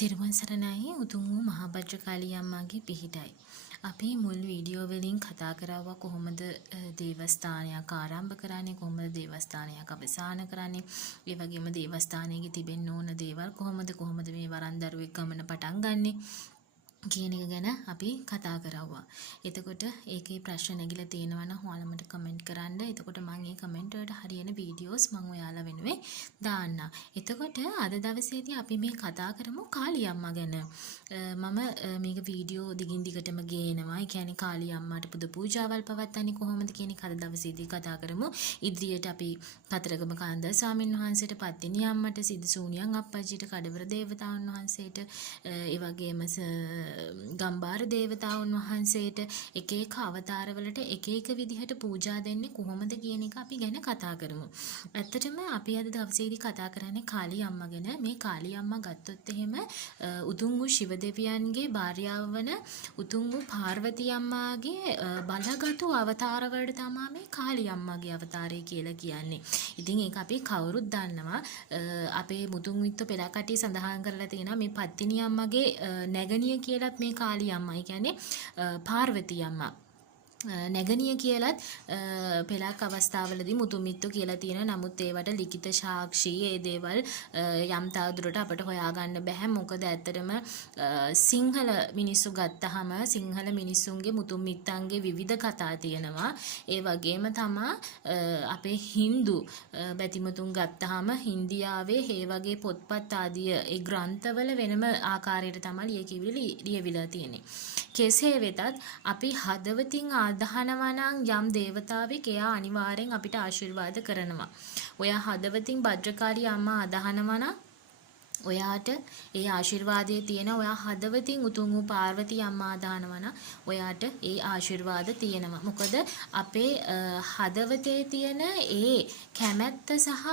තිරුවන් සරණයි උතුම් වූ මහා භද්‍රකාళී අම්මාගේ පිහිටයි. අපි මුල් වීඩියෝ වලින් කතා කරාවා කොහොමද දේවස්ථානයක් ආරම්භ කරන්නේ, කොහොමද දේවස්ථානයක් අවසන් කරන්නේ, ඒ වගේම දේවස්ථානයේ තිබෙන්න ඕන දේවල් කොහොමද මේ වරන් දරුවෙක් ගමන පටන් ගන්නෙ කියන එක ගැන අපි කතා කරවුවා. එතකොට ඒකේ ප්‍රශ්න නැගිලා තියෙනවා නම් ඔයාලා මට කමෙන්ට් කරන්න. එතකොට මම ඒ කමෙන්ට් වලට හරියන වීඩියෝස් මම ඔයාලා වෙනුවෙන් දාන්නම්. එතකොට අද දවසේදී අපි මේ කතා කරමු කාලී අම්මා ගැන. මම මේක වීඩියෝ දිගින් දිගටම ගේනවා. ඒ කියන්නේ කාලී අම්මාට පුද පූජාවල් පවත්වන්නේ කොහොමද කියන එක අද දවසේදී කතා කරමු. ඉදිරියට අපි කතරගම කාන්දා ස්වාමීන් වහන්සේට, පත්තිනි අම්මට, සිද්ධසූනියන් අප්පච්චිට, කඩවර දේවතාවුන් වහන්සේට, ඒ වගේම ගම්බාර දේවතාවුන් වහන්සේට එක එක අවතාරවලට එක එක විදිහට පූජා දෙන්නේ කොහොමද කියන එක අපි ගැන කතා කරමු. ඇත්තටම අපි අද දවසේදී කතා කරන්නේ කාලී අම්මා ගැන. මේ කාලී අම්මා ගත්තොත් එහෙම උතුම් වූ ශිව දෙවියන්ගේ භාර්යාව වන උතුම් වූ පාර්වතී අම්මාගේ බලගතු අවතාර වලට තමයි මේ කාලී අම්මාගේ අවතාරය කියලා කියන්නේ. ඉතින් ඒක අපි කවුරුත් දන්නවා. අපේ මුතුන් මිත්ත පෙළ කටි සඳහන් කරලා තියෙනවා මේ පත්තිනි අම්මාගේ නැගණිය කියලත් මේ කාලී අම්මා. ඒ කියන්නේ පාර්වතී අම්මා. නැගණිය කියලත් පෙළක් අවස්ථාවලදී මුතුමිත්තු කියලා තියෙනවා. නමුත් ඒවට ලිඛිත සාක්ෂි ඒ දේවල් යම් තාදුරට අපට හොයාගන්න බෑ. මොකද ඇත්තටම සිංහල මිනිස්සු ගත්තහම සිංහල මිනිස්සුන්ගේ මුතුමිත්තන්ගේ විවිධ කතා තියෙනවා. ඒ වගේම තමා අපේ හින්දු බැතිමතුන් ගත්තහම හින්දියාවේ ඒ වගේ පොත්පත් ආදිය ඒ ග්‍රන්ථවල වෙනම ආකාරයට තමයි ලියවිලා තියෙන්නේ. කෙසේ වෙතත් අපි හදවතින් අදහනවා නම් යම් දේවතාවෙක් එයා අනිවාර්යෙන් අපිට ආශිර්වාද කරනවා. ඔයා හදවතින් භද්‍රකාලී අම්මා අදහනවා නම් ඔයාට ඒ ආශිර්වාදයේ තියෙන, ඔයා හදවතින් උතුම් වූ පාර්වතී අම්මා අදහනවා නම් ඔයාට ඒ ආශිර්වාද තියෙනවා. මොකද අපේ හදවතේ තියෙන ඒ කැමැත්ත සහ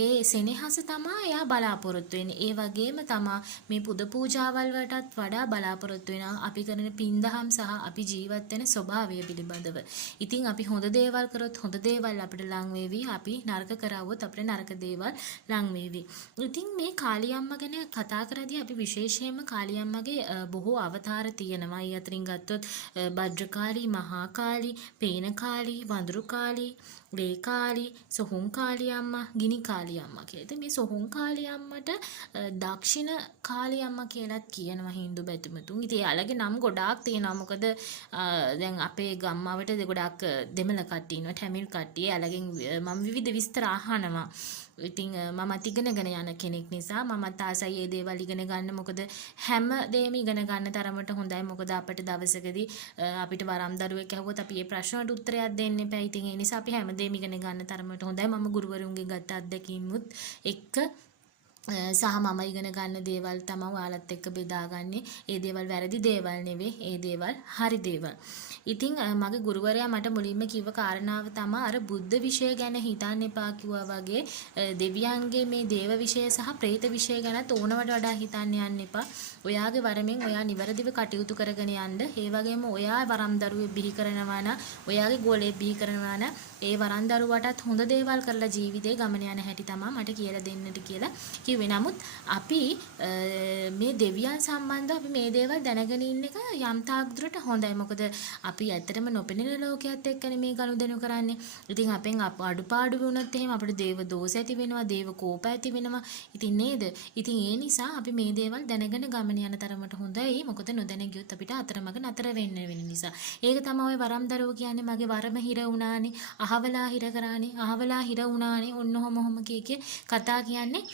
ඒ සෙනෙහස තමයි එයා බලාපොරොත්තු වෙන්නේ. ඒ වගේම තමයි මේ පුද පූජාවල් වලටත් වඩා බලාපොරොත්තු වෙනවා අපි කරන පින්දහම් සහ අපි ජීවත් වෙන ස්වභාවය පිළිබඳව. ඉතින් අපි හොඳ දේවල් කරොත් හොඳ දේවල් අපිට ලං වේවි. අපි නරක කරවුවොත් අපිට නරක දේවල් ලං වේවි. ඉතින් මේ කාලී අම්මා ගැන කතා කරද්දී අපි විශේෂයෙන්ම කාලී අම්මගේ බොහෝ අවතාර තියෙනවා. ඒ අතරින් ගත්තොත් භද්‍රකාලී, මහා කාලී, පේන කාලී, වඳුරු කාලී, වේ කාලී, සොහොන් කාලී අම්මා, ගිනි කාලී අම්මා කියලා. ඉතින් මේ සොහොන් කාලී අම්මට දක්ෂිණ කාලී අම්මා කියලාත් කියනවා හින්දු බැතිමතුන්. ඉතින් එයාලගේ නම් ගොඩාක් තියෙනවා. මොකද දැන් අපේ ගම්මාවට ගොඩාක් දෙමළ කට්ටිය ඉන්නවා, ටැමිල් කට්ටිය. එයාලගෙන් මම විවිධ විස්තර අහනවා. ඉතින් මමත් ඉගෙනගෙන යන කෙනෙක් නිසා මමත් ආසයි මේ දේවල් ඉගෙන ගන්න. මොකද හැම දෙයක්ම ඉගෙන ගන්න තරමට හොඳයි. මොකද අපිට දවසකදී අපිට වරම් දරුවෙක් ඇහුවොත් අපි මේ ප්‍රශ්නවලට උත්තරයක් දෙන්න එපා. ඉතින් ඒ නිසා අපි හැම දෙයක්ම ඉගෙන ගන්න තරමට හොඳයි. මම ගුරුවරුන්ගෙන් ගත්ත අත්දැකීමුත් එක්ක සහ මම ඉගෙන ගන්න දේවල් තමයි ඔයාලත් එක්ක බෙදාගන්නේ. ඒ දේවල් වැරදි දේවල් නෙවෙයි. ඒ දේවල් හරි දේවල්. ඉතින් මගේ ගුරුවරයා මට මුලින්ම කිව්ව කාරණාව තමයි අර බුද්ධ විෂය ගැන හිතන්න එපා කිව්වා වගේ දෙවියන්ගේ මේ දේව විෂය සහ പ്രേත විෂය ගැනත් ඕනවට වඩා හිතන්න යන්න එපා. ඔයාගේ වරමින් ඔයා නිවැරදිව කටයුතු කරගෙන යන්න. ඒ වගේම ඔයා වරම් දරුවෙක් බිහි කරනවා නම්, ඔයාගේ ගෝලයෙක් බිහි කරනවා නම් ඒ වරම් දරුවටත් හොඳ දේවල් කරලා ජීවිතේ ගමන යන හැටි තමයි මට කියලා දෙන්නට කියලා කිව්වේ. නමුත් අපි මේ දෙවියන් සම්බන්ධව අපි මේ දේවල් දැනගෙන ඉන්න එක යම් තාක් දුරට හොඳයි. මොකද අපි ඇත්තටම නොපෙනෙන ලෝකයක් එක්කනේ මේ ගනුදෙනු කරන්නේ. ඉතින් අපෙන් අඩුපාඩු වුණොත් එහෙම අපිට දේව දෝෂ ඇති වෙනවා, දේව කෝප ඇති වෙනවා. ඉතින් නේද? ඉතින් ඒ නිසා අපි මේ දේවල් දැනගෙන ගමන යන තරමට හොඳයි. මොකද නොදැන ගියොත් අපිට අතරමඟ නතර වෙන්න වෙන නිසා. ඒක තමයි ඔය වරම් දරුවෝ කියන්නේ. මගේ වරම හිර වුණානේ, අහවලා හිර කරානේ, අහවලා හිර වුණානේ, ඔන්න ඔහොම කීකේ කතා කියන්නේ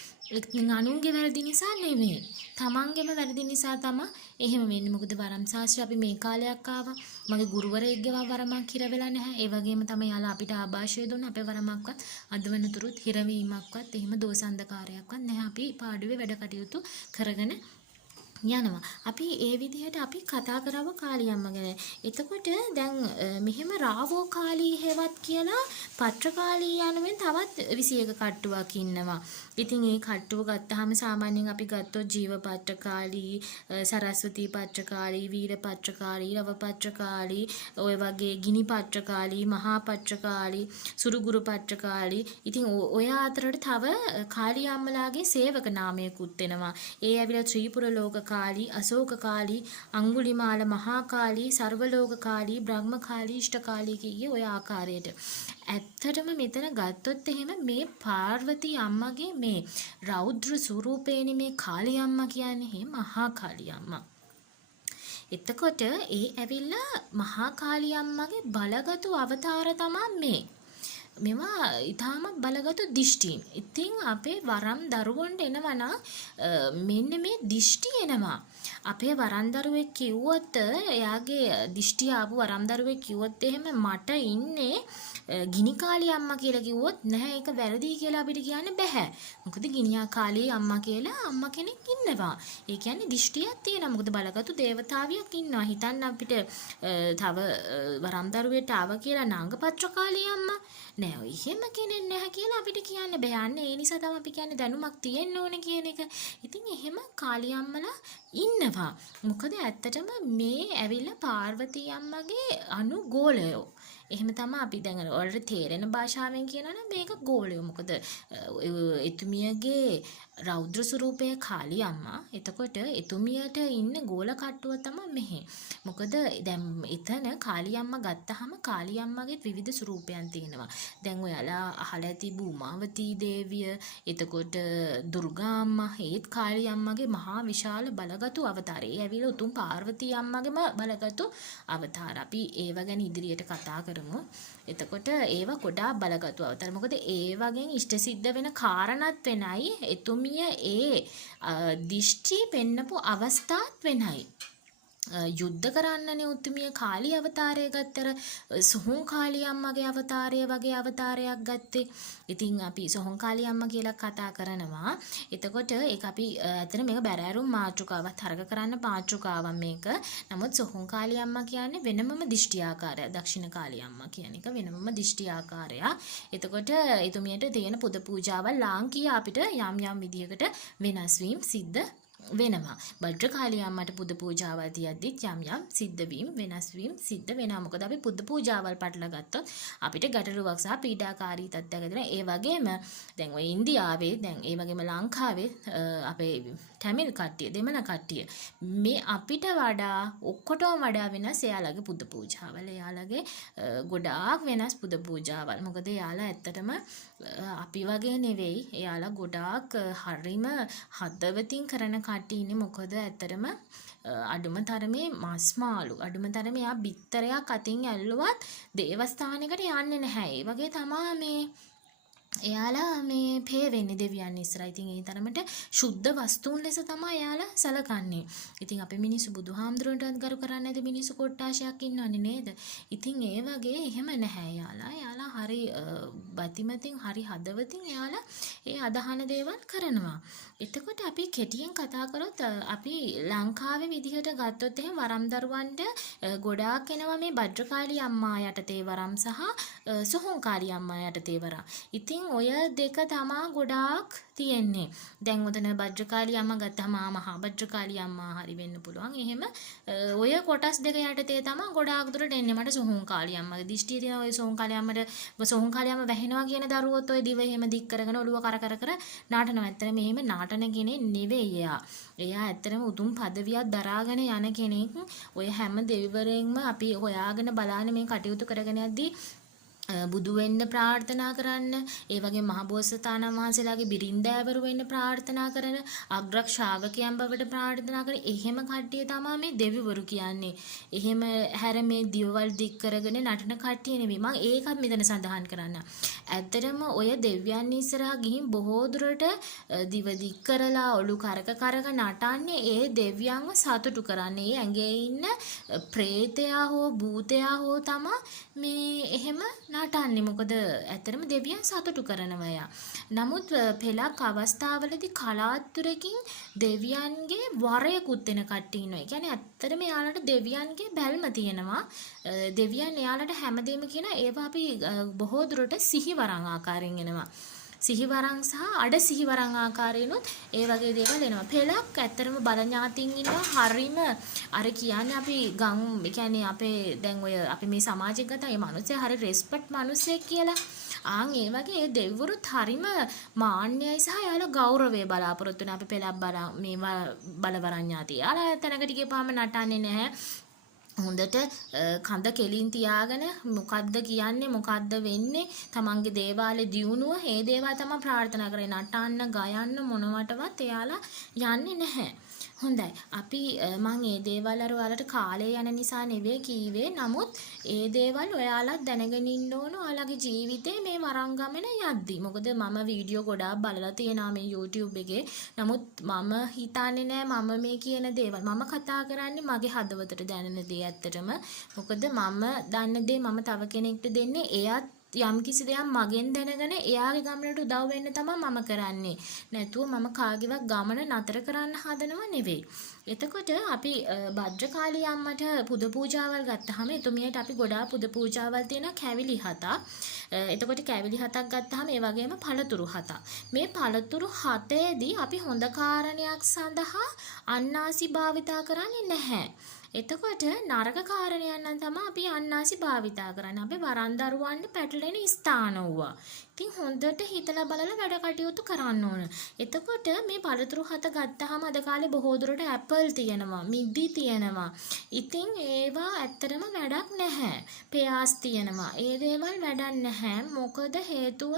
අනුන්ගේ වැරදි නිසා නෙමෙයි. තමන්ගේම වැරදි නිසා තමයි එහෙම වෙන්නේ. මොකද වරම් ශාස්ත්‍රය අපි මේ කාලයක් ආවා. මගේ ගුරුවරයෙක්ගේ වරමක් හිර වෙලා නැහැ. ඒ වගේම තමයි යාලා අපිට ආభాෂය දුන්න අපේ වරමක්වත් අදවනතුරුත් හිරවීමක්වත් එහෙම දෝසන්දකාරයක්වත් නැහැ. අපි පාඩුවේ වැඩ කටයුතු කරගෙන යනවා. අපි ඒ විදිහට අපි කතා කරව කාලියම්ම ගැන. එතකොට දැන් මෙහෙම රාවෝ කාලී හේවත් කියලා පත්‍රකාලී යනුවෙන් තවත් 21 කට්ටුවක් ඉන්නවා. ඉතින් ඒ කට්ටුව ගත්තාම සාමාන්‍යයෙන් අපි ගත්තොත් ජීව පත්‍රකාලී, සරස්වතී පත්‍රකාලී, වීර පත්‍රකාලී, රව පත්‍රකාලී, ඔය වගේ ගිනි පත්‍රකාලී, මහා පත්‍රකාලී, සුරුගුරු පත්‍රකාලී. ඉතින් ඔය අතරට තව කාලියම්මලාගේ සේවක නාමයකුත් එනවා. ඒ ඇවිල්ලා ත්‍රිපුර ලෝක කාලී, අශෝක කාලී, අඟුලිමාල මහා කාලී, සර්වලෝක කාලී, බ්‍රහ්ම කාලී, ඉෂ්ඨ කාලී කියේ ඔය ආකාරයට. ඇත්තටම මෙතන ගත්තොත් එහෙම මේ පාර්වතී අම්මගේ මේ රෞද්‍ර ස්වරූපේනේ මේ කාලී අම්මා කියන්නේ මහා කාලී අම්මා. එතකොට ඒ ඇවිල්ලා මහා කාලී අම්මගේ බලගතු අවතාර තමයි මේ. මෙවා ඊටාම බලගතු දිෂ්ටීන්. ඉතින් අපේ වරම් දරුවන්ට එනවනම් මෙන්න මේ දිෂ්ටි එනවා. අපේ වරම් දරුවෙක් කිව්වොත් එයාගේ දිෂ්ටි ආපු වරම් දරුවෙක් කිව්වොත් එහෙම මට ඉන්නේ ගිනි කාලී අම්මා කියලා කිව්වොත් නැහැ ඒක වැරදි කියලා අපිට කියන්න බෑ. මොකද ගිනියා කාලී අම්මා කියලා අම්මා කෙනෙක් ඉන්නවා. ඒ කියන්නේ දිෂ්ටියක් තියෙනවා. මොකද බලගතු දේවතාවියක් ඉන්නවා. හිතන්න අපිට තව වරම් දරුවෙට ආව කියලා නාගපත්‍ර කාලී අම්මා නෑ ඔය එහෙම කෙනෙක් නැහැ කියලා අපිට කියන්න බෑ. අන්න ඒ නිසා තමයි අපි කියන්නේ දැනුමක් තියෙන්න ඕනේ කියන එක. ඉතින් එහෙම කාලී අම්මලා ඉන්නවා. මොකද ඇත්තටම මේ ඇවිල්ලා පාර්වතී අම්මගේ අනුගෝලයෝ. එහෙම තමයි අපි දැන් ඔයාලට තේරෙන භාෂාවෙන් කියනවා නම් මේක ගෝලයෝ. මොකද එතුමියගේ රෞද්‍ර ස්වරූපය කාලී අම්මා. එතකොට එතුමියට ඉන්න ගෝල කට්ටුව තමයි මෙහි. මොකද දැන් එතන කාලී අම්මා ගත්තාම කාලී අම්මගේ විවිධ ස්වරූපයන් තියෙනවා. දැන් ඔයාලා අහලා ඇති භූමාවතී දේවිය, එතකොට දුර්ගා අම්මා, ඒත් කාලී අම්මගේ මහා විශාල බලගතු අවතාරය. ඒ ඇවිල්ලා උතුම් පාර්වතී අම්මගේම බලගතු අවතාර. අපි ඒව ගැන ඉදිරියට කතා කරමු. එතකොට ඒව ගොඩාක් බලගතු අවතාර. මොකද ඒ වගේ ඉෂ්ට සිද්ධ වෙන කාරණාත් වෙනයි. එතුමිය ඒ දිෂ්ටි පෙන්නපු අවස්ථාත් වෙනයි. යුද්ධ කරන්නනේ උතුමිය කාලී අවතාරය ගත්තර සොහොන් කාලී අම්මගේ අවතාරය වගේ අවතාරයක් ගත්තේ. ඉතින් අපි සොහොන් කාලී අම්මා කියලා කතා කරනවා. එතකොට ඒක අපි ඇත්තට මේක බැරෑරුම් මාතෘකාවක් තරක කරන්න මාතෘකාවක් මේක. නමුත් සොහොන් කාලී අම්මා කියන්නේ වෙනමම දිෂ්ටි ආකාරයක්. දක්ෂිණ කාලී අම්මා කියන එක වෙනමම දිෂ්ටි ආකාරයක්. එතකොට එතුමියට තියෙන පුද පූජාවල් ලාංකීය අපිට යම් යම් විදිහකට වෙනස් වීම සිද්ධ වෙනවා. භද්‍රකාලී අම්මට පුද පූජාවල් තියද්දිත් යම් යම් සිද්ධ වීම වෙනස් වීම සිද්ධ වෙනවා. මොකද අපි පුද පූජාවල් පටල ගත්තොත් අපිට ගැටලුවක් සහ පීඩාකාරී තත්ත්වයක් ඇතිවෙනවා. ඒ වගේම දැන් ඔය ඉන්දියාවේ දැන් ඒ වගේම ලංකාවේ අපේ තමිල් කට්ටිය දෙමළ කට්ටිය මේ අපිට වඩා ඔක්කොටම වඩා වෙනස් එයාලගේ පුද පූජාවල්. එයාලගේ ගොඩාක් වෙනස් පුද පූජාවල්. මොකද එයාලා ඇත්තටම අපි වගේ නෙවෙයි. එයාලා ගොඩාක් හරිම හදවතින් කරන කට්ටිය ඉන්නේ. මොකද ඇත්තටම අඩුම තරමේ මස් මාළු අඩුම තරමේ යා බිත්තරයක් අතින් ඇල්ලුවත් දේවස්ථානයකට යන්නේ නැහැ. ඒ වගේ තමා මේ එයාලා මේ පේ වෙන්නේ දෙවියන් ඉස්සරහා. ඉතින් ඒ තරමට සුද්ධ වස්තුන් ලෙස තමයි එයාලා සැලකන්නේ. ඉතින් අපි මිනිස්සු බුදුහාමුදුරන්ටත් ගරු කරන්නේ නැති මිනිස්සු කොට්ටාශයක් ඉන්නවනේ නේද? ඉතින් ඒ වගේ එහෙම නැහැ එයාලා. එයාලා හරි බතිමතින් හරි හදවතින් එයාලා ඒ අදහන දේවල් කරනවා. එතකොට අපි කෙටියෙන් කතා කරොත් අපි ලංකාවේ විදිහට ගත්තොත් එහෙනම් වරම් දරුවන්ට ගොඩාක් එනවා මේ භද්‍රකාලී අම්මා යටතේ වරම් සහ සොහොන් කාලී අම්මා යටතේ වරම්. ඉතින් ඔය දෙක තමා ගොඩාක් තියෙන්නේ. දැන් උතන භද්‍රකාලී අම්මා ගත්තාම මහා භද්‍රකාලී අම්මා හරි වෙන්න පුළුවන්. එහෙම ඔය කොටස් දෙක යටතේ තමා ගොඩාක් දුරට එන්නේ. මට සොහොන් කාලී අම්මගේ දිෂ්ටිය තියෙන ඔය සොහොන් කාලී අම්මට සොහොන් කාලී අම්මා වැහෙනවා කියන දරුවොත් ඔය දිව එහෙම දික් කරගෙන ඔළුව කර කර නාටනවා. ඇත්තට මෙහෙම නාටන කෙනෙක් නෙවෙයි එයා. එයා ඇත්තටම උතුම් පදවියක් දරාගෙන යන කෙනෙක්. ඔය හැම දෙවිවරයෙක්ම අපි හොයාගෙන බලාගෙන මේ කටයුතු කරගෙන යද්දී බුදු වෙන්න ප්‍රාර්ථනා කරන්න, ඒ වගේ මහබෝසතාණන් වහන්සේලාගේ බිරින්දෑවරු වෙන්න ප්‍රාර්ථනා කරන, අග්‍රක් ශ්‍රාවකයන් බවට ප්‍රාර්ථනා කරන එහෙම කට්ටිය තමයි මේ දෙවිවරු කියන්නේ. එහෙම හැර මේ දිවවල් දික් කරගෙන නටන කට්ටිය නෙවෙයි. මම ඒකත් මෙතන සඳහන් කරන්න. ඇත්තටම ඔය දෙවියන් ඉස්සරහා ගිහින් බොහෝ දුරට දිව දික් කරලා ඔලු කරක නටන්නේ ඒ දෙවියන්ව සතුටු කරන්නේ. ඒ ඇඟේ ඉන්න ප්‍රේතයා හෝ භූතයා හෝ තමයි මේ එහෙම නටන්නේ. මොකද ඇත්තටම දෙවියන් සතුටු කරනවා යා. නමුත් පෙළක් අවස්ථාවලදී කලාතුරකින් දෙවියන්ගේ වරයකුත් වෙන කට්ටිය ඉන්නවා. ඒ කියන්නේ ඇත්තටම එයාලට දෙවියන්ගේ බැල්ම තියෙනවා. දෙවියන් එයාලට හැමදේම කියන ඒවා අපි බොහෝ දුරට සිහිවරන් ආකාරයෙන් එනවා. සිහිවරන් සහ අඩ සිහිවරන් ආකාරයෙන්ුත් ඒ වගේ දේවල් එනවා. පෙළක් ඇත්තරම බල ඥාතින් ඉන්නවා හරීම අර කියන්නේ අපි ගම් ඒ කියන්නේ අපේ දැන් ඔය අපි මේ සමාජෙක ගත්තා මේ මිනිස්සු හරි රෙස්පෙක්ට් මිනිස්සෙක් කියලා. ආන් ඒ වගේ ඒ දෙවිවරුත් හරීම මාන්නයයි සහ යාලා ගෞරවය බලාපොරොත්තු වෙන අපි පෙළක් මේවා බලවරන් ඥාති. යාලා තැනකට ගියපාම නටන්නේ නැහැ. හොඳට කඳ කෙලින් තියාගෙන මොකද්ද කියන්නේ මොකද්ද වෙන්නේ තමන්ගේ දේවාලේ දියුණුව ඒ දේවල් තමයි ප්‍රාර්ථනා කරේ නටන්න ගයන්න මොනවටවත් එයාලා යන්නේ නැහැ. හොඳයි අපි මම මේ දේවල් අර ඔයාලට කාලය යන නිසා නෙවෙයි කීවේ. නමුත් ඒ දේවල් ඔයාලා දැනගෙන ඉන්න ඕන ඔයාලගේ ජීවිතේ මේ වරන් ගමන යද්දි. මොකද මම වීඩියෝ ගොඩාක් බලලා තියෙනවා මේ YouTube එකේ. නමුත් මම හිතන්නේ නෑ මම මේ කියන දේවල් මම කතා කරන්නේ මගේ හදවතට දැනෙන දේ ඇත්තටම. මොකද මම දන්න දේ මම තව කෙනෙක්ට දෙන්නේ එයත් යම් කිසි දෙයක් මගෙන් දැනගෙන එයාගේ ගමනට උදව් වෙන්න තමයි මම කරන්නේ. නැතුව මම කාගේවත් ගමන නතර කරන්න හදනව නෙවෙයි. එතකොට අපි භද්‍රකාලී අම්මට පුද පූජාවල් ගත්තාම එතුමියට අපි ගොඩාක් පුද පූජාවල් තියෙන කැවිලි 7ක්. එතකොට කැවිලි 7ක් ගත්තාම ඒ වගේම පළතුරු 7ක්. මේ පළතුරු 7ේදී අපි හොඳ කාරණයක් සඳහා අන්නාසි භාවිතා කරන්නේ නැහැ. එතකොට නරක කාරණයක් නම් තමයි අපි අන්නාසි භාවිතා කරන්නේ. අපි වරන් දරුවන්ට පැටලෙන ස්ථාන වුණා. ඉතින් හොඳට හිතලා බලලා වැඩ කටයුතු කරන්න ඕන. එතකොට මේ පළතුරු 7 ගත්තාම අද කාලේ බොහෝ දුරට ඇපල් තියෙනවා, මිඩි තියෙනවා. ඉතින් ඒවා ඇත්තටම වැඩක් නැහැ. පියාස් තියෙනවා. ඒ දේවල් වැඩක් නැහැ. මොකද හේතුව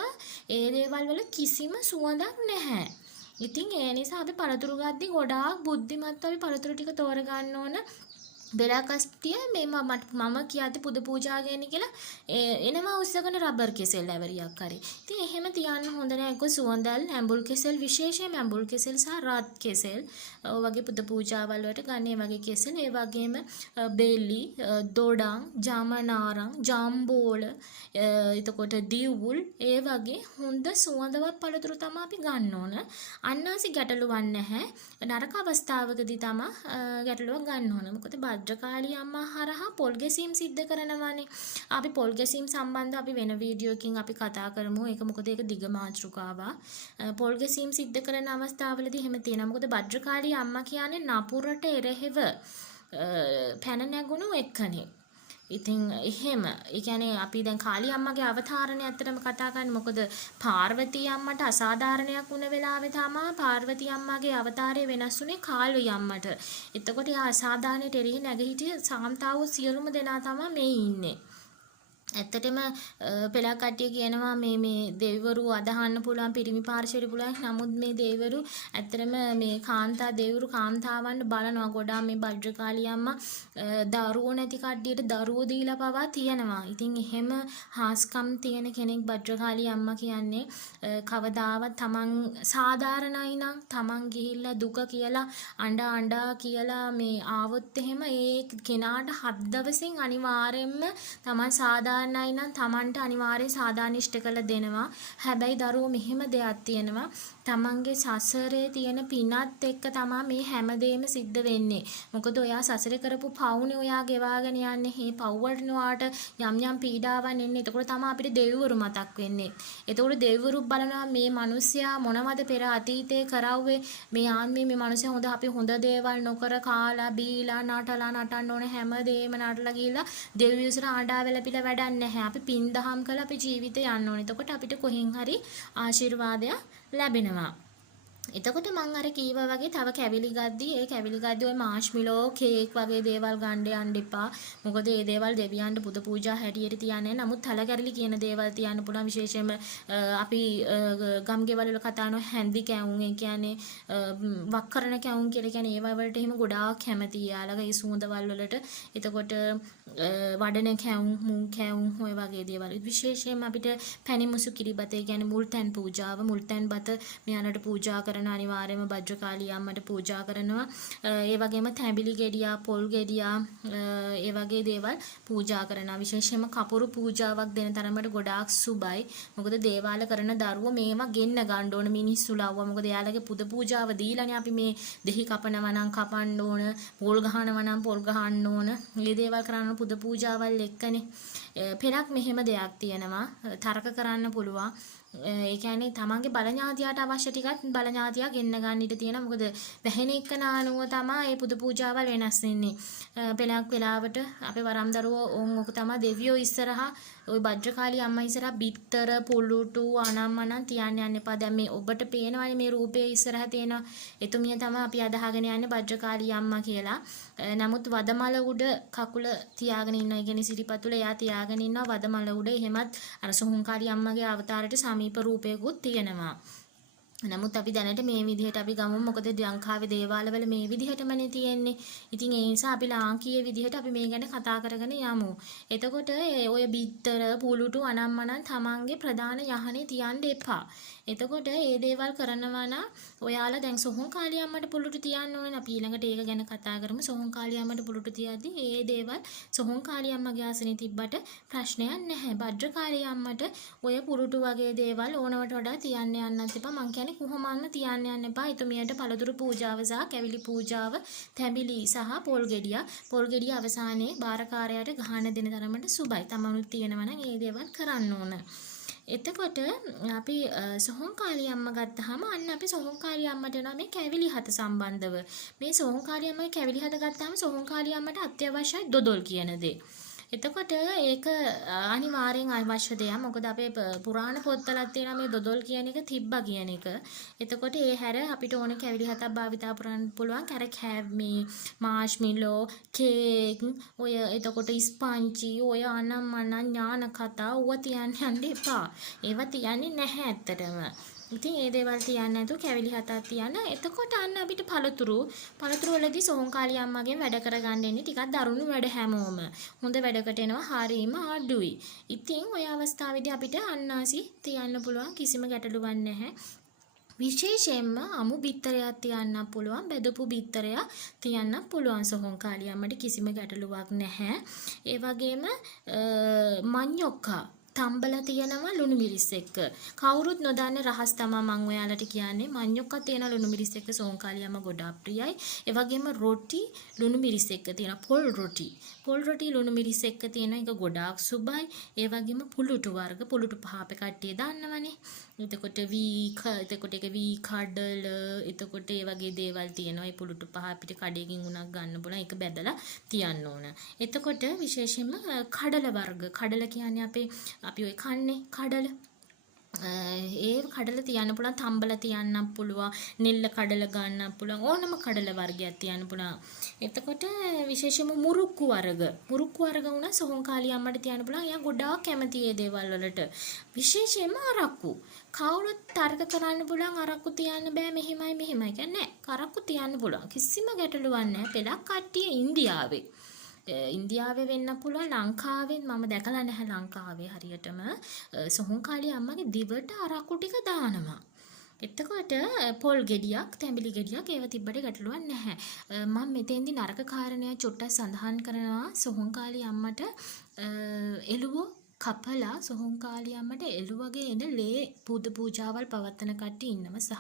ඒ දේවල් වල කිසිම සුවඳක් නැහැ. ඉතින් ඒ නිසා අපි පළතුරු ගද්දි ගොඩාක් බුද්ධිමත්ව අපි පළතුරු ටික තෝරගන්න ඕන. බෙලකස්ටිය මේ මම කියද්දි පුද පූජා ගේන්න කියලා එනවා උස්සගෙන රබර් කෙසෙල් ඇවරියක් හරි. ඉතින් එහෙම තියන්න හොඳ නැහැ. ඒක සුවඳල් ඇඹුල් කෙසෙල් විශේෂයෙන්ම ඇඹුල් කෙසෙල් සහ රත් කෙසෙල් ඔය වගේ පුද පූජාවල් වලට ගන්න ඒ වගේ කෙසෙල්. ඒ වගේම බෙලි, දොඩම්, ජමනාරම්, ජම්බෝල, එතකොට දිවුල් ඒ වගේ හොඳ සුවඳවත් පළතුරු තමයි අපි ගන්න ඕන. අන්නාසි ගැටලුවක් නැහැ. නරක අවස්ථාවකදී තමයි ගැටලුවක් ගන්න ඕන. මොකද භද්‍රකාලී අම්මා හරහා පොල් ගැසීම් සිද්ධ කරනවානේ. අපි පොල් ගැසීම් සම්බන්ධව අපි වෙන වීඩියෝකින් අපි කතා කරමු. ඒක මොකද ඒක දිග මාතෘකාවක්. පොල් ගැසීම් සිද්ධ කරන අවස්ථාවලදී එහෙම තියෙනවා. මොකද භද්‍රකාලී අම්මා කියන්නේ නපුරට එරෙහිව පැන නැගුණු එක්කනේ. ඉතින් එහෙම ඒ කියන්නේ අපි දැන් කාලී අම්මගේ අවතාරණය ඇත්තටම කතා කරන්නේ. මොකද පාර්වතී අම්මට අසාධාරණයක් වුණ වෙලාවේ තමයි පාර්වතී අම්මාගේ අවතාරය වෙනස් වුණේ කාලී අම්මට. එතකොට යා අසාධාරණයට එරෙහි නැග හිටිය සාම්තාවෝ සියලුම දෙනා තමයි මේ ඉන්නේ. ඇත්තටම පෙළක් කට්ටිය කියනවා මේ දෙවිවරු අදහන්න පුළුවන් පිරිමි පාර්ශවයට පුළුවන්. නමුත් මේ දෙවිවරු ඇත්තටම මේ කාන්තා දෙවිවරු කාන්තාවන්ට බලනවා. ගොඩාක් මේ භද්‍රකාලී අම්මා දරුවෝ නැති කට්ටියට දරුවෝ දීලා පවා තියනවා. ඉතින් එහෙම හාස්කම් තියෙන කෙනෙක් භද්‍රකාලී අම්මා කියන්නේ. කවදාවත් තමන් සාධාරණයි නම් තමන් ගිහිල්ලා දුක කියලා අඬා කියලා මේ ආවොත් එහෙම ඒ කෙනාට 7 දවසින් අනිවාර්යෙන්ම තමන් සාධාරණයි නම් තමන්ට අනිවාර්යෙන් සාධාරණ ඉෂ්ට කළ දෙනවා. හැබැයි දරුවෝ මෙහෙම දෙයක් තියෙනවා. තමන්ගේ සසරේ තියෙන පිනත් එක්ක තමයි මේ හැමදේම සිද්ධ වෙන්නේ. මොකද ඔයා සසරේ කරපු පවුනේ ඔයා ගෙවාගෙන යන්නේ. මේ පව් වලට ඔයාට යම් පීඩාවන් එන්නේ. එතකොට තමයි අපිට දෙවිවරු මතක් වෙන්නේ. එතකොට දෙවිවරු බලනවා මේ මිනිස්සයා මොනවද පෙර අතීතේ කරවුවේ. මේ ආන්මේ මේ මිනිස්සයා හොඳ අපි හොඳ දේවල් නොකර කාලා බීලා නටලා නටන්න ඕන හැමදේම නටලා ගිහිල්ලා දෙවියන්සට ආඩා වෙලපිලා වැඩක් නැහැ. අපි පින් දහම් කළා අපි ජීවිතේ යන්න ඕනේ. එතකොට අපිට කොහෙන් හරි ආශිර්වාදයක් ලැබෙනවා. එතකොට මං අර කීවා වගේ තව කැවිලි ගද්දී ඒ කැවිලි ගද්දී ඔය මාෂ්මිලෝ කේක් වගේ දේවල් ගන්න යන්න එපා. මොකද මේ දේවල් දෙවියන්ට පුද පූජා හැටියට තියන්නේ. නමුත් තලකැරලි කියන දේවල් තියන්න පුළුවන්. විශේෂයෙන්ම අපි ගම්ගෙවල් වල කතා කරන හැන්දි කැවුම් ඒ කියන්නේ වක්කරන කැවුම් කියලා කියන්නේ ඒවා වලට එහෙම ගොඩාක් කැමතියි. යාළගේ ඒ සුවඳවල් වලට. එතකොට වඩන කැවුම් මුං කැවුම් ඔය වගේ දේවල්. විශේෂයෙන්ම අපිට පැණි මුසු කිරිබත ඒ කියන්නේ මුල්තැන් පූජාව මුල්තැන් බත මෙයාලට පූජා කරන අනිවාර්යයෙන්ම භද්‍රකාලී අම්මට පූජා කරනවා. ඒ වගේම තැඹිලි ගෙඩියා, පොල් ගෙඩියා ඒ වගේ දේවල් පූජා කරනවා. විශේෂයෙන්ම කපුරු පූජාවක් දෙන තරමට ගොඩාක් සුබයි. මොකද දේවාල කරන දරුවෝ මේවා ගෙන්න ගන්න ඕන මිනිස්සු ලව්වා. මොකද එයාලගේ පුද පූජාව දීලානේ අපි මේ දෙහි කපනවා නම් කපන්න ඕන, පොල් ගහනවා නම් පොල් ගහන්න ඕන. මේ දේවල් කරන්න පුද පූජාවල් එක්කනේ. පෙරක් මෙහෙම දෙයක් තියෙනවා. තරක කරන්න පුළුවන්. ඒ කියන්නේ තමන්ගේ බල ඥාතියට අවශ්‍ය ටිකත් බල ඥාතියා ගෙන්න ගන්න ඉඩ තියෙනවා. මොකද වැහෙන එක නානුව තමයි මේ පුද පූජාවල් වෙනස් වෙන්නේ. පෙලක් වෙලාවට අපේ වරම් දරුවෝ ඕක තමයි දෙවියෝ ඉස්සරහා ওই භද්‍රකාලී අම්මා ඉස්සරහා බිත්තර පුලුටු අනම්මනම් තියන්න යන්න එපා. දැන් මේ ඔබට පේනවනේ මේ රූපයේ ඉස්සරහා තියෙන එතුමිය තමයි අපි අදහගෙන යන්නේ භද්‍රකාලී අම්මා කියලා. නමුත් වදමල උඩ කකුල තියාගෙන ඉන්නවා. ඒ කියන්නේ සිරිපතුල එයා තියාගෙන ඉන්නවා වදමල උඩ. එහෙමත් අර සොහොන්කාලී අම්මගේ අවතාරයට සමීප රූපයකුත් තියෙනවා. නමුත් අපි දැනට මේ විදිහට අපි ගමු. මොකද ලංකාවේ දේවාලවල මේ විදිහටමනේ තියෙන්නේ. ඉතින් ඒ නිසා අපි ලාංකීය විදිහට අපි මේ ගැන කතා කරගෙන යමු. එතකොට ඔය බිත්තර පුලුටු අනම්මනම් තමන්ගේ ප්‍රධාන යහනේ තියන්න එපා. එතකොට මේ දේවල් කරනවා නම් ඔයාලා දැන් සොහොන්කාලී අම්මට පුලුටු තියන්න ඕනේ. අපි ඊළඟට ඒක ගැන කතා කරමු. සොහොන්කාලී අම්මට පුලුටු තියද්දි මේ දේවල් සොහොන්කාලී අම්මගේ ආසනේ තිබ්බට ප්‍රශ්නයක් නැහැ. භද්‍රකාලී අම්මට ඔය පුලුටු වගේ දේවල් ඕනවට වඩා තියන්න යන්නත් එපා. මං කියන්නේ කොහොමන්න තියන්න යන්න එපා. එතුමියට පළතුරු පූජාව සහ කැවිලි පූජාව, තැඹිලි සහ පොල් ගෙඩිය අවසානයේ බාරකාරයාට ගහන දෙන තරමට සුබයි. තමනුත් තියෙනවා නම් මේ දේවල් කරන්න ඕන. එතකොට අපි සොහොන්කාලී අම්මා ගත්තාම අන්න අපි සොහොන්කාලී අම්මට යනවා මේ කැවිලි හත සම්බන්ධව. මේ සොහොන්කාලී අම්මගේ කැවිලි හත ගත්තාම සොහොන්කාලී අම්මට අත්‍යවශ්‍යයි දොදොල් කියන දේ. එතකොට ඒක අනිවාර්යෙන් අවශ්‍ය දෙයක්. මොකද අපේ පුරාණ පොත්වලත් තියෙනවා මේ දොදොල් කියන එක තිබ්බා කියන එක. එතකොට ඒ හැර අපිට ඕනේ කැවිලි හතක් භාවිතා කරන්න පුළුවන්. කැරක් හැව්මි, මාෂ්මෙලෝ, කේක්, ඔය එතකොට ස්පංචි, ඔය අනම්මන ඥාන කතා ඌව තියන්න යන්න එපා. ඒවා තියන්නේ නැහැ ඇත්තටම. ඉතින් ඒ දේවල් තියන්න නැතුව කැවිලි හතක් තියන්න. එතකොට අන්න අපිට පළතුරු වලදී සොහොන්කාලී අම්මගෙන් වැඩ කරගන්න එන්නේ ටිකක් දරුණු වැඩ හැමෝම. හොඳ වැඩකට එනවා හරීම අඩුයි. ඉතින් ඔය අවස්ථාවේදී අපිට අන්නාසි තියන්න පුළුවන් කිසිම ගැටලුවක් නැහැ. විශේෂයෙන්ම අමු බිත්තරයක් තියන්න පුළුවන්, බෙදපු බිත්තරයක් තියන්න පුළුවන්. සොහොන්කාලී අම්මට කිසිම ගැටලුවක් නැහැ. ඒ වගේම මඤ්ඤොක්කා තම්බලා තියෙනවා ලුණු මිරිස් එක්ක. කවුරුත් නොදන්න රහස් තමයි මම ඔයාලට කියන්නේ. මඤ්ඤොක්කා තියෙන ලුණු මිරිස් එක්ක සොහොන්කාලී අම්මා ගොඩාක් ප්‍රියයි. ඒ වගේම රොටි ලුණු මිරිස් එක්ක තියෙන පොල් රොටි ලුණු මිරිස් එක්ක තියෙන එක ගොඩාක් සුබයි. ඒ වගේම පුලුටු වර්ග පුලුටු පහ අපේ කට්ටිය දන්නවනේ. එතකොට ඒක වී කඩල එතකොට ඒ වගේ දේවල් තියෙනවා. ඒ පුලුටු පහ අපිට කඩේකින් උනක් ගන්න පුළුවන්. ඒක බැදලා තියන්න ඕන. එතකොට විශේෂයෙන්ම කඩල වර්ග. කඩල කියන්නේ අපි ඔය කන්නේ කඩල. ඒ කඩල තියන්න පුළුවන්, තම්බලා තියන්න පුළුවන්, නෙල්ල කඩල ගන්න පුළුවන්, ඕනම කඩල වර්ගයක් තියන්න පුළුවන්. එතකොට විශේෂයෙන්ම මුරුක්කු වර්ග වුණා සොහොන්කාලී අම්මට තියන්න පුළුවන්. එයා ගොඩාක් කැමති ඒ දේවල් වලට. විශේෂයෙන්ම අරක්කු. කවුරුත් තර්ක කරන්න පුළුවන් අරක්කු තියන්න බෑ මෙහෙමයි කියන්නේ නෑ. අරක්කු තියන්න පුළුවන්. කිසිම ගැටලුවක් නෑ. පෙළක් කට්ටිය ඉන්දියාවේ වෙන්න පුළුවන්. ලංකාවෙත් මම දැකලා නැහැ ලංකාවේ හරියටම සොහොන්කාලී අම්මගේ දිවට අරක්කු ටික දානවා. එතකොට පොල් ගෙඩියක්, තැඹිලි ගෙඩියක් ඒව තිබ්බට ගැටලුවක් නැහැ. මම මෙතෙන්දි නරක කාරණයක් චුට්ටක් සඳහන් කරනවා. සොහොන්කාලී අම්මට එළුවෝ කපලා සොහොන්කාලී අම්මට එළුවගේ එන ලේ පුද පූජාවල් පවත්වන කට්ටිය ඉන්නවා. සහ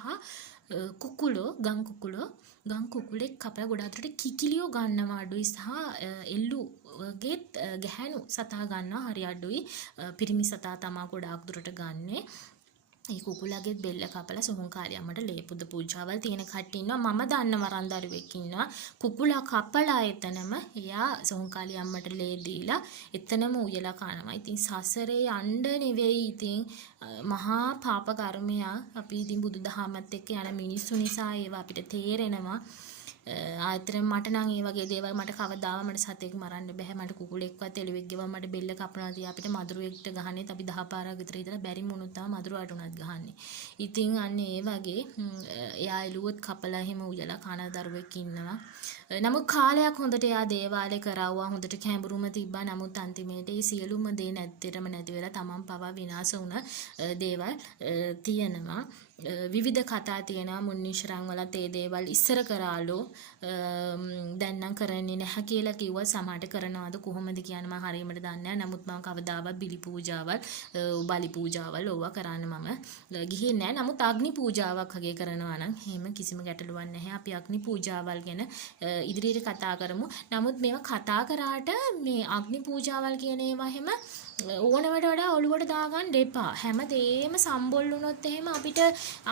ගම් කුකුලෙක් කපලා ගොඩාක් දුරට කිකිලියෝ ගන්නවා අඩුයි. සහ එළුවගේ ගැහැණු සතා ගන්නවා හරි අඩුයි. පිරිමි සතා තමයි ගොඩාක් දුරට ගන්නේ. ඒ කුකුලගේ බෙල්ල කපලා සොහොන්කාලී අම්මට ලේ පුද පූජාවල් තියෙන කට්ටිය ඉන්නවා. මම දන්න වරන් දරුවෙක් ඉන්නවා. කුකුලා කපලා එතනම එයා සොහොන්කාලී අම්මට ලේ දීලා එතනම උයලා කනවා. ඉතින් සසරේ යන්න නෙවෙයි. ඉතින් මහා පාප කර්මයක්. අපි ඉතින් බුදුදහමත් එක්ක යන මිනිස්සු නිසා ඒවා අපිට තේරෙනවා. ආයතන මට නම් ඒ වගේ දේවල් මට කවදාවත් මට සතෙක් මරන්න බෑ. මට කුකුලෙක්වත් එළුවෙක් ගෙවම මට බෙල්ල කපනවා තියා අපිට මදුරුවෙක්ට ගහන්නේ අපි 10 පාරක් විතර ඉඳලා බැරි මොනුත් තමයි මදුරුවාට උනත් ගහන්නේ. ඉතින් අන්න ඒ වගේ එයා එළුවොත් කපලා එහෙම උයලා කන දරුවෙක් ඉන්නවා. නමුත් කාලයක් හොඳට එයා දේවාලේ කරවුවා. හොඳට කැඹුරුම තිබ්බා. නමුත් අන්තිමේට ඒ සියලුම දේ නැත්තරම නැති වෙලා තමන් පවා විනාශ වුණ දේවල් තියෙනවා. විවිධ කතා තියෙනවා මුන්නිශ්‍රාන් වලත් ඒ දේවල් ඉස්සර කරාලු දැන් නම් කරන්නේ නැහැ කියලා කිව්වා සමහරට කරනවාද කොහොමද කියන මම හරියටම දන්නේ නැහැ. නමුත් මම කවදාවත් බිලි පූජාවල් බලි පූජාවල් ඕවා කරන්න මම ගිහින් නැහැ. නමුත් අග්නි පූජාවක් වගේ කරනවා නම් එහෙම කිසිම ගැටලුවක් නැහැ. අපි අග්නි පූජාවල් ගැන ඉදිරියට කතා කරමු. නමුත් මේවා කතා කරාට මේ අග්නි පූජාවල් කියන ඒවා එහෙම ඕනවට වඩා ඔළුවට දාගන්න එපා. හැමදේම සම්බොල් වුණොත් එහෙම අපිට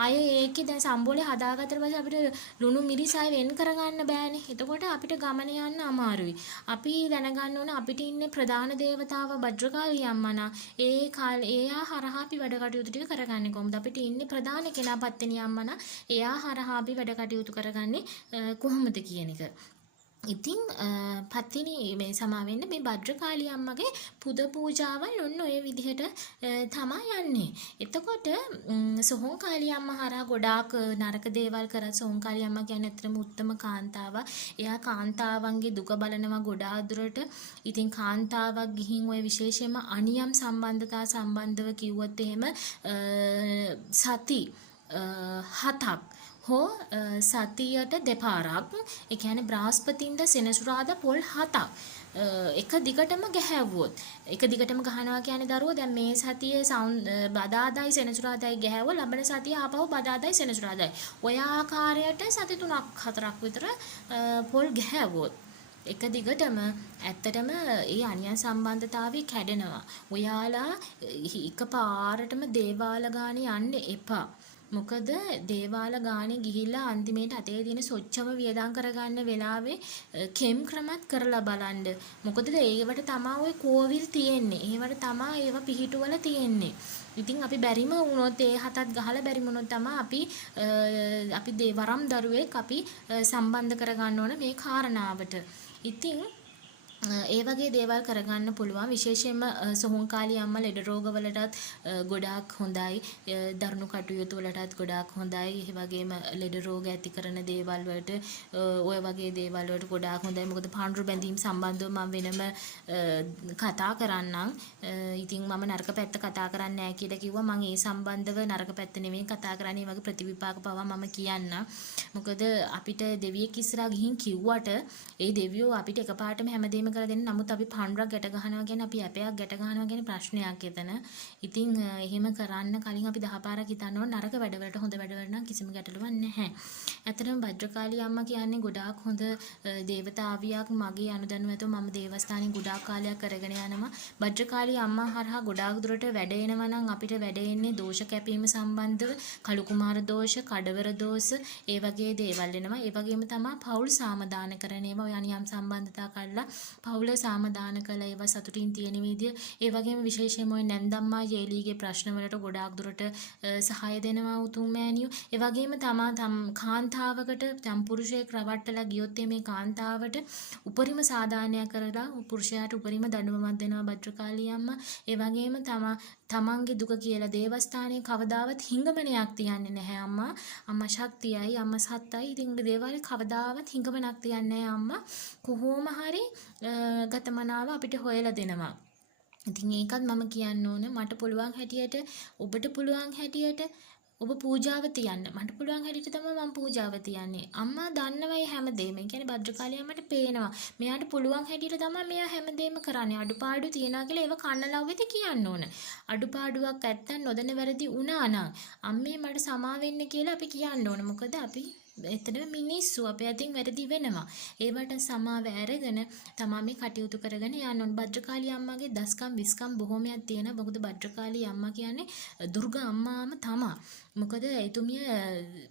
ආයේ ඒකේ දැන් සම්බොලේ හදාගත්තට පස්සේ අපිට ලුණු මිරිස් ආයෙ වෙන් කරගන්න බෑනේ. එතකොට අපිට ගමන යන්න අමාරුයි. අපි දැනගන්න ඕන අපිට ඉන්නේ ප්‍රධාන දේවතාව භද්‍රකාලී අම්මා. එයා හරහා අපි වැඩ කටයුතු ටික කරගන්නේ කොහොමද? අපිට ඉන්නේ ප්‍රධාන කෙනා පත්තිනි අම්මා. එයා හරහා අපි වැඩ කටයුතු කරගන්නේ කොහොමද කියන එක. ඉතින් පත්තිනි මේ සමාවෙන්න මේ භද්‍රකාලී අම්මගේ පුද පූජාවල් ඔන්න ඔය විදිහට තමයි යන්නේ. එතකොට සෝහංකාලී අම්මා හරහා ගොඩාක් නරක දේවල් කරා. සෝහංකාලී අම්මා කියන්නේ අතරම උත්තම කාන්තාවක්. එයා කාන්තාවන්ගේ දුක බලනවා ගොඩාක් දුරට. ඉතින් කාන්තාවක් ගිහින් ඔය විශේෂයෙන්ම අනියම් සම්බන්ධතා සම්බන්ධව කිව්වොත් එහෙම සති 7ක් හෝ සතියට දෙපාරක් ඒ කියන්නේ බ්‍රහස්පතින්ද සෙනසුරාදා පොල් 7ක් එක දිගටම ගැහැවුවොත් එක දිගටම ගහනවා කියන්නේ දරුවෝ දැන් මේ සතියේ බදාදායි සෙනසුරාදායි ගැහැවුවා ලබන සතිය ආපහු බදාදායි සෙනසුරාදායි ඔය ආකාරයට සති 3ක් 4ක් විතර පොල් ගැහැවුවොත් එක දිගටම ඇත්තටම ඒ අනියම් සම්බන්ධතාවය කැඩෙනවා. ඔයාලා එකපාරටම දේවාල ගානේ යන්න එපා. මොකද දේවාල ගානේ ගිහිල්ලා අන්තිමේට අතේ දින සොච්චම වියදම් කරගන්න වෙලාවේ කෙම් ක්‍රමත් කරලා බලන්න. මොකද ඒවට තමයි ওই කෝවිල් තියෙන්නේ. ඒවට තමයි ඒව පිහිටුවල තියෙන්නේ. ඉතින් අපි බැරිම වුණොත් ඒ හතත් ගහලා බැරිම වුණොත් තමයි අපි වරම් දරුවෙක් අපි සම්බන්ධ කරගන්න ඕන මේ කාරණාවට. ඉතින් ඒ වගේ දේවල් කරගන්න පුළුවන්. විශේෂයෙන්ම සෝහංකාලී අම්මා ලෙඩ රෝගවලටත් ගොඩාක් හොඳයි. දරුණු කටයුතු වලටත් ගොඩාක් හොඳයි. ඒ වගේම ලෙඩ රෝග ඇති කරන දේවල් වලට ඔය වගේ දේවල් වලට ගොඩාක් හොඳයි. මොකද පාండ్రు බැඳීම් සම්බන්ධව මම වෙනම කතා කරන්නම්. ඉතින් මම නරක පැත්ත කතා කරන්නේ නැහැ කියලා කිව්වා. මම ඒ සම්බන්ධව නරක පැත්ත නෙමෙයි කතා කරන්නේ. මේ වගේ ප්‍රතිවිපාක පවා මම කියන්නම්. මොකද අපිට දෙවියෙක් ඉස්සරහා ගිහින් කිව්වට ඒ දෙවියෝ අපිට එකපාරටම හැමදේම කරලා දෙන්න. නමුත් අපි පණ්ඩරක් ගැට ගන්නවා කියන්නේ අපි ඇපයක් ගැට ගන්නවා කියන්නේ ප්‍රශ්නයක් එතන. ඉතින් එහෙම කරන්න කලින් අපි 10 පාරක් හිතන්න ඕන. නරක වැඩවලට හොඳ වැඩවලට නම් කිසිම ගැටලුවක් නැහැ. ඇත්තටම භද්‍රකාලී අම්මා කියන්නේ ගොඩාක් හොඳ දේවතාවියක්. මගේ අනුදැනුව ඇතුව මම දේවස්ථානේ ගොඩාක් කාලයක් කරගෙන යනවා. භද්‍රකාලී අම්මා හරහා ගොඩාක් දුරට වැඩ එනවා නම් අපිට වැඩ එන්නේ දෝෂ කැපීම සම්බන්ධව කලු කුමාර දෝෂ, කඩවර දෝෂ, ඒ වගේ දේවල් එනවා. ඒ වගේම තමයි පෞල් සාමදාන කරන ඒවා ඔය අනියම් සම්බන්ධතා කරලා පවුල සාමදාන කළ ඒවා සතුටින් තියෙන විදිය. ඒ වගේම විශේෂයෙන්ම ඔය නැන්දම්මා ජේලීගේ ප්‍රශ්න වලට ගොඩාක් දුරට සහාය දෙනවා උතුම් මෑණියෝ. ඒ වගේම කාන්තාවකට සම්පුරුෂයෙක් රවට්ටලා ගියොත් මේ කාන්තාවට උපරිම සාදානයක් කරලා පුරුෂයාට උපරිම දඬුවමක් දෙනවා භද්‍රකාලී අම්මා. ඒ වගේම තමන්ගේ දුක කියලා දේවස්ථානයේ කවදාවත් හිඟමනයක් තියන්නේ නැහැ අම්මා. අම්මා ශක්තියයි අම්මා සත්තයි. ඉතින් දේවාලේ කවදාවත් හිඟමනක් තියන්නේ නැහැ අම්මා. කොහොම හරි ගතමනාව අපිට හොයලා දෙනවා. ඉතින් ඒකත් මම කියන්න ඕන මට පුළුවන් හැටියට ඔබට පුළුවන් හැටියට ඔබ පූජාව තියන්න. මට පුළුවන් හැටියට තමයි මම පූජාව තියන්නේ. අම්මා දන්නවා මේ හැමදේම. ඒ කියන්නේ භද්‍රකාලී අම්මට පේනවා. මෙයාට පුළුවන් හැටියට තමයි මෙයා හැමදේම කරන්නේ. අඩුපාඩු තියනවා කියලා ඒව කන්නලව්වෙද කියන්න ඕන. අඩුපාඩුවක් නැත්තම් නොදැන වැරදි වුණා නම් අම්මේ මට සමා වෙන්න කියලා අපි කියන්න ඕන. මොකද අපි එතනම මිනිස්සු අපේ අතින් වැරදි වෙනවා. ඒවට සමාව ඇරගෙන තමයි මේ කටයුතු කරගෙන යන්න ඕන. භද්‍රකාලී අම්මාගේ දස්කම් විස්කම් බොහොමයක් තියෙනවා. මොකද භද්‍රකාලී අම්මා කියන්නේ දුර්ගා අම්මාම තමයි. මොකද එතුමිය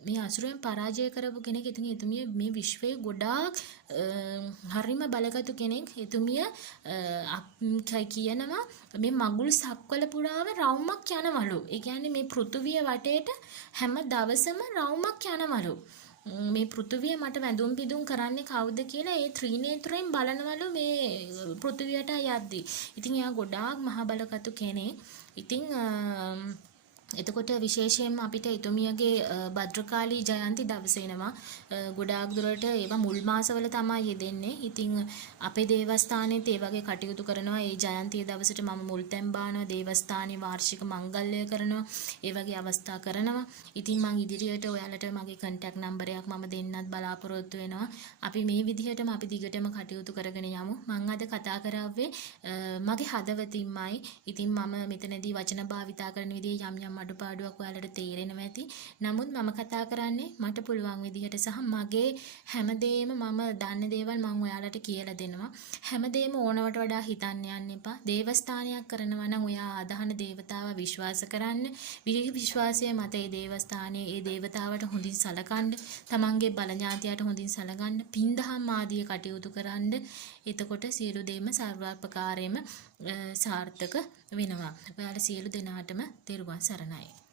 මේ අසුරයන් පරාජය කරපු කෙනෙක්. ඉතින් එතුමිය මේ විශ්වයේ ගොඩාක් හරිම බලගතු කෙනෙක්. එතුමිය කියනවා මේ මගුල් සක්වල පුරාම රවුමක් යනවලු. ඒ කියන්නේ මේ පෘථුවිය වටේට හැම දවසම රවුමක් යනවලු. මේ පෘථුවිය මට වැඳුම් පිදුම් කරන්නේ කවුද කියලා ඒ ත්‍රිනේත්‍රයෙන් බලනවලු මේ පෘථුවියට යද්දි. ඉතින් එයා ගොඩාක් මහ බලගතු කෙනෙක්. ඉතින් එතකොට විශේෂයෙන්ම අපිට එතුමියගේ භද්‍රකාලී ජයන්ති දවස එනවා. ගොඩාක් දුරට ඒවා මුල් මාසවල තමයි යෙදෙන්නේ. ඉතින් අපේ දේවස්ථානයේත් ඒ වගේ කටයුතු කරනවා. ඒ ජයන්තිය දවසට මම මුල්තැන් බානවා. දේවස්ථානයේ වාර්ෂික මංගල්‍ය කරනවා. ඒ වගේ අවස්ථා කරනවා. ඉතින් මම ඉදිරියට ඔයාලට මගේ contact numberයක් මම දෙන්නත් බලාපොරොත්තු වෙනවා. අපි මේ විදිහටම අපි දිගටම කටයුතු කරගෙන යමු. මම අද කතා කරාවේ මගේ හදවතින්මයි. ඉතින් මම මෙතනදී වචන භාවිතා කරන විදිහේ යම් අඩුපාඩුවක් ඔයාලට තේරෙනවා ඇති. නමුත් මම කතා කරන්නේ මට පුළුවන් විදිහට සහ මගේ හැමදේම මම දන්න දේවල් මම ඔයාලට කියලා දෙනවා. හැමදේම ඕනවට වඩා හිතන්න යන්න එපා. දේවස්ථානයක් කරනවා නම් ඔයා අදහන දේවතාව විශ්වාස කරන්න. විශ්වාසය මත ඒ දේවස්ථානයේ ඒ දේවතාවට හොඳින් සලකන්න. තමන්ගේ බලඥාතියට හොඳින් සලකන්න. පින්දහම් ආදී කටයුතු කරන්න. එතකොට සියලු දේම සර්වපකාරයෙන්ම සාර්ථක වෙනවා. ඔයාලා සියලු දෙනාටම තෙරුවන් සරණයි.